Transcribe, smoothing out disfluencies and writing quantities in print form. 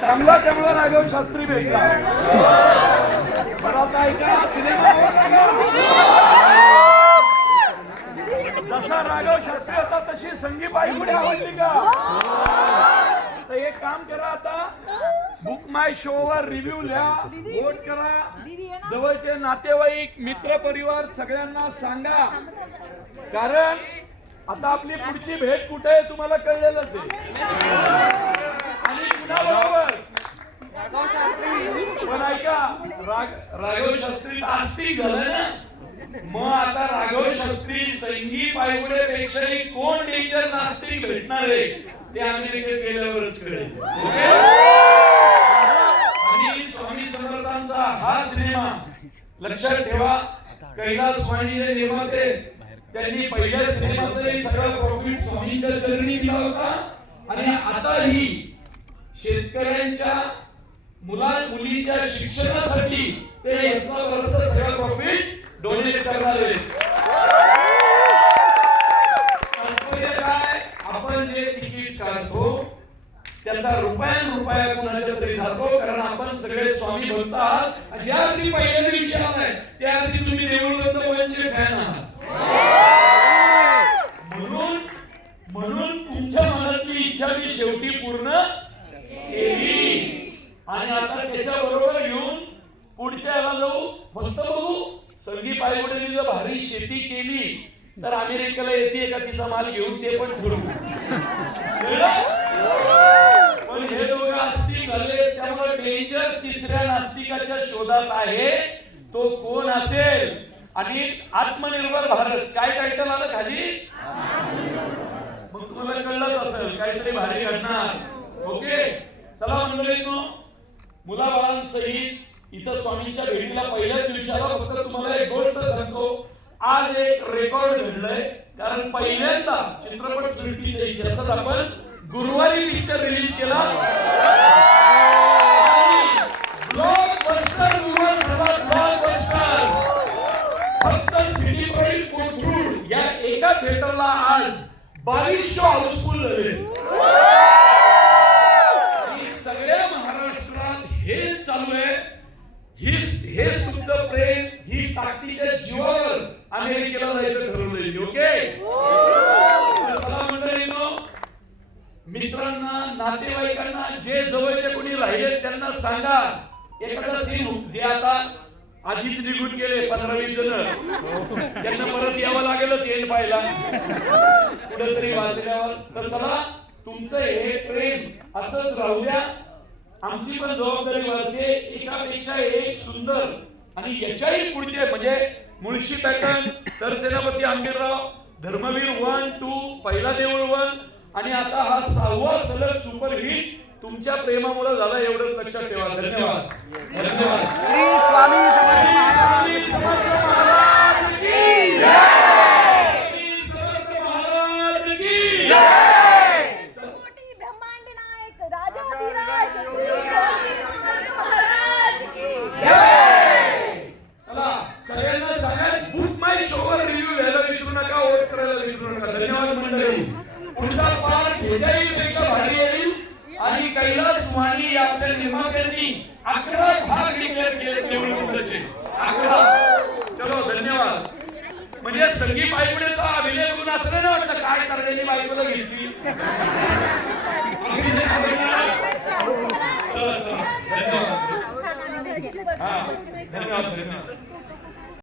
चांगला चांगला राघव शास्त्री भेटला. आता ऐका, जसा राघव शास्त्री होता तशी संगीत बाईपुढे आवडली का? तर एक काम करा, आता बुक माय शो वर रिव्ह्यू लिहा, वोट करा, जवळचे नातेवाईक मित्र परिवार सगळ्यांना सांगा. कारण आता आपली पुढची भेट कुठे आहे तुम्हाला कळलेलंच आहे. आणि कुणाबरोबर? पण ऐका, राघव शास्त्री नास्तिक झालं ना, मग आता राघव शास्त्री संगीत पायगुडेपेक्षाही कोण डेंजर नास्तिक भेटणार आहे ते अमेरिकेत गेल्यावरच कळेल. आणि स्वामी समर्थांचा हा सिनेमा लक्षात ठेवा, कैलास वाणी जे निर्माते त्यांनी पहिल्या सिनेमातही सगळा प्रॉफिट स्वामींच्या चरणी दिला होता. आणि आताही शेतकऱ्यांच्या मुलींच्या शिक्षणासाठी ते सगळं प्रॉफिट डोनेट करणार आहे. काय, आपण जे तिकीट काढतो त्याचा रुपया कुणाच्या तरी जातो, कारण आपण सगळे स्वामी भक्त आहात. ज्या अगदी पहिल्या दिवशी आलाय त्या अगदी तुम्ही देऊळबंद फॅन आहात. म्हणून तुमच्या मनातली इच्छा मी शेवटी पूर्ण केली. आणि आता त्याच्या बरोबर घेऊन पुढच्या याला जाऊ. फक्त बघू, संगीत पायगुडेंनी जर भारी शेती केली तर अमेरिकेला येते का तिचा माल घेऊन ते पण ठरवू. पण हे दोघं नास्तिक झाले, त्यामुळे डेंजर तिसऱ्या नास्तिकाच्या शोधात आहे. तो कोण असेल? आणि आत्मनिर्भर भारत काय टायटल आलं खाली? मग तुम्हाला कळलंच असेल काहीतरी भारी घडणार. ओके, चला मंडळींनो, मुलाबाळांसहित इथं स्वामींच्या भेटीला पहिल्याच दिवसाला फक्त तुम्हाला एक गोष्ट सांगतो. आज एक रेकॉर्ड घडलंय, कारण पहिल्यांदा चित्रपट सृष्टीच्या इतिहासात आपण गुरुवारी पिक्चर रिलीज केला. ब्लॉकबस्टर गुरुवार झाला, ब्लॉकबस्टर. फक्त सिटी पॉइंट कोथरूड या एका थिएटरला आज 2200 हाऊसफुल झाले. आणि सगळ्या महाराष्ट्रात हे चालू आहे. हे तुमचं प्रेम, ही ताकदीच्या जीवावर अमेरिकेला जायचं ठरवलेली. ओके, चला मंडळींनो, मित्रांना, नातेवाईकांना, जे जवळचे कोणी राहिले त्यांना सांगा. एखादा सीन जे आता आधीच निघून गेले 15-20 जण, त्यांना परत यावं लागेलच येईल पाहिला कुठेतरी वाचल्यावर. तर चला, तुमचं हे प्रेम असंच राहू द्या. आमची पण जबाबदारी वाढते, एकापेक्षा एक सुंदर आणि याच्याही पुढचे म्हणजे मुळशी पॅटर्न, सरसेनापती आंबेडराव, धर्मवीर 1, 2, पहिला देऊळ 1 आणि आता हा 6वा सलग सुपरहिट तुमच्या प्रेमामुळे झाला. एवढंच लक्षात ठेवा. धन्यवाद. धन्यवाद. श्री स्वामी समर्थ महाराज की जय. श्री समर्थ महाराज की जय. कोटी ब्रह्मांड नायक राजाधिराज श्री स्वामी समर्थ महाराज की जय. चला, सगळ्यांना सगळ्यात बुक माय शो वर रिव्ह्यू घ्यायला विसरू नका, वोट करायला विसरू नका. धन्यवाद मंडळी. पुढचा पार्ट ह्याच्याहीपेक्षा भारी येईल. आणि कैलास वाणी आपल्या निर्मात्यांनी 11 भाग डिक्लेअर केले निवडणुकीचे. 11. चलो, धन्यवाद. म्हणजे संगीत बाईपुडेचा अभिनय गुण असं ना वाटतं काय करण्याची बाईपुला घेतली. चला, धन्यवाद. हा, धन्यवाद.